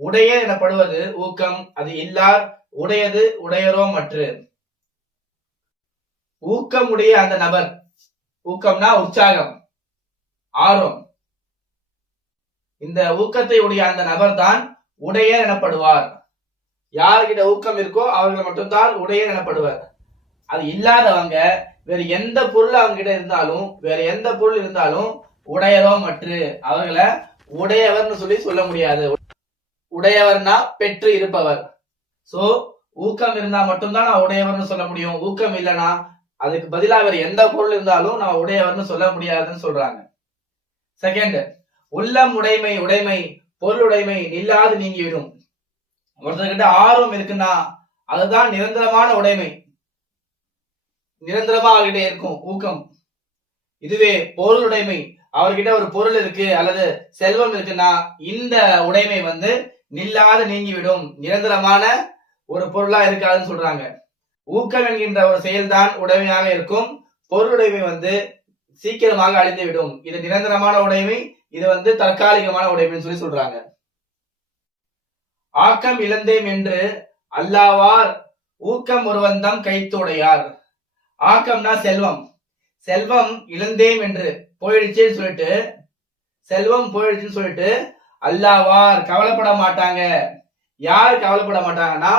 உடைய எனப்படுவது ஊக்கம், அது இல்லார் உடையது உடையரோ மற்று. ஊக்கம் உடைய அந்த நபர், ஊக்கம்னா உற்சாகம், ஆர்வம், இந்த ஊக்கத்தை உடைய அந்த நபர் தான் உடையர் எனப்படுவார். யாருக்கிட்ட ஊக்கம் இருக்கோ அவர்கள் மட்டும்தான் உடையர் எனப்படுவார். அது இல்லாதவங்க வேற எந்த பொருள் அவங்க கிட்ட இருந்தாலும், வேற எந்த பொருள் இருந்தாலும் உடையரோ மற்று, அவர்களை உடையவர்னு சொல்லி சொல்ல முடியாது. உடையவர்னா பெற்று இருப்பவர். சோ ஊக்கம் இருந்தா மட்டும்தான் நான் உடையவர்னு சொல்ல முடியும். ஊக்கம் இல்லைன்னா அதுக்கு பதிலா வேற எந்த பொருள் இருந்தாலும் நான் உடையவர்னு சொல்ல முடியாதுன்னு சொல்றாங்க. செகண்ட், உள்ளம் உடைமை, உடைமை பொருளுடைமை நில்லாது நீங்கிவிடும். ஒருத்தர்கிட்ட ஆர்வம் இருக்குன்னா அதுதான் நிரந்தரமான உடைமை, நிரந்தரமா அவர்கிட்ட இருக்கும் ஊக்கம். இதுவே பொருளுடைமை, அவர்கிட்ட ஒரு பொருள் இருக்கு அல்லது செல்வம் இருக்குன்னா இந்த உடைமை நில்லாத நீங்கிவிடும், நிரந்தரமான ஒரு பொருளா இருக்காதுன்னு சொல்றாங்க. ஊக்கம் என்கின்ற ஒரு செயல்தான் உடைமையாக இருக்கும். பொருளுடைமை சீக்கிரமாக அழிந்து விடும். இது நிரந்தரமான உடைமை, இது தற்காலிகமான உடைமைன்னு சொல்லி சொல்றாங்க. ஆக்கம் இழந்தேம் என்று அல்லாவார் ஊக்கம் ஒருவந்தம் கைத்துடையார். ஆக்கம்னா செல்வம். செல்வம் இழந்தேம் என்று போயிடுச்சுன்னு சொல்லிட்டு, செல்வம் போயிடுச்சுன்னு சொல்லிட்டு அல்லாவார் கவலைப்பட மாட்டாங்க. யார் கவலைப்பட மாட்டாங்கன்னா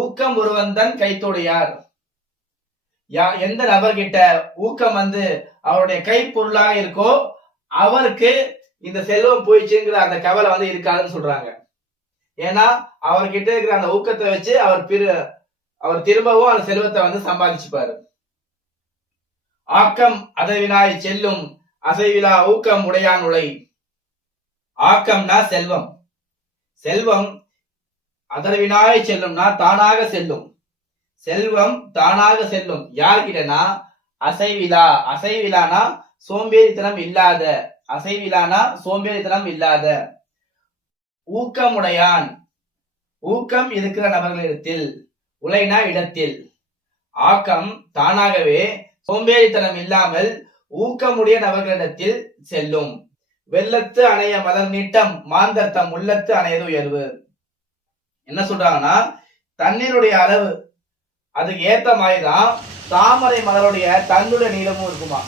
ஊக்கம் ஒருவந்தன் கைத்துடையார். எந்த நபர்கிட்ட ஊக்கம் அவருடைய கைப்பொருளாக இருக்கோ அவருக்கு இந்த செல்வம் போயிடுச்சுங்கிற அந்த கவலை இருக்காதுன்னு சொல்றாங்க. ஏன்னா அவர்கிட்ட இருக்கிற அந்த ஊக்கத்தை வச்சு அவர் திரும்பவும் அந்த செல்வத்தை சம்பாதிச்சுப்பாரு. ஆக்கம் அதவினாய் செல்லும் அசைவிலா ஊக்கம் உடையான் உலை. ஆக்கம்னா செல்வம். செல்வம் அதவினாய் செல்லும்னா தானாக செல்லும். செல்வம் தானாக செல்லும். யார்கிட்டனா அசைவிலா. அசைவிலானா சோம்பேறித்தனம் இல்லாத. அசைவிலானா சோம்பேறித்தனம் இல்லாத. ஊக்கமுடையான், ஊக்கம் இருக்கிற நபர்களிடத்தில், உலைனா இடத்தில். ஆக்கம் தானாகவே சோம்பேறித்தனம் இல்லாமல் ஊக்கமுடைய நபர்களிடத்தில் செல்லும். வெள்ளத்து அணைய மலர் நீட்டம் மாந்தர்த்தம் உள்ளத்து அணையது உயர்வு. என்ன சொல்றாங்கன்னா தண்ணீருடைய அளவு அதுக்கு ஏத்த மாதிரிதான் தாமரை மலருடைய தன்னுடைய நீளமும் இருக்குமா.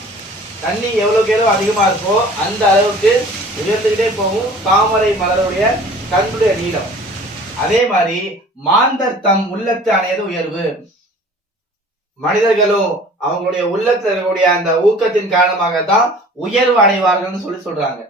தண்ணி எவ்வளவுக்கு எவ்வளவு அதிகமா இருக்கோ அந்த அளவுக்கு உயர்ந்துகிட்டே போகும் தாமரை மலருடைய தன்னுடைய நீளம். அதே மாதிரி மாந்தர்த்தம் உள்ளத்து அணையது உயர்வு. மனிதர்களும் அவங்களுடைய உள்ளத்தில் இருக்கக்கூடிய அந்த ஊக்கத்தின் காரணமாக தான் உயர்வு அடைவார்கள் சொல்லி சொல்றாங்க.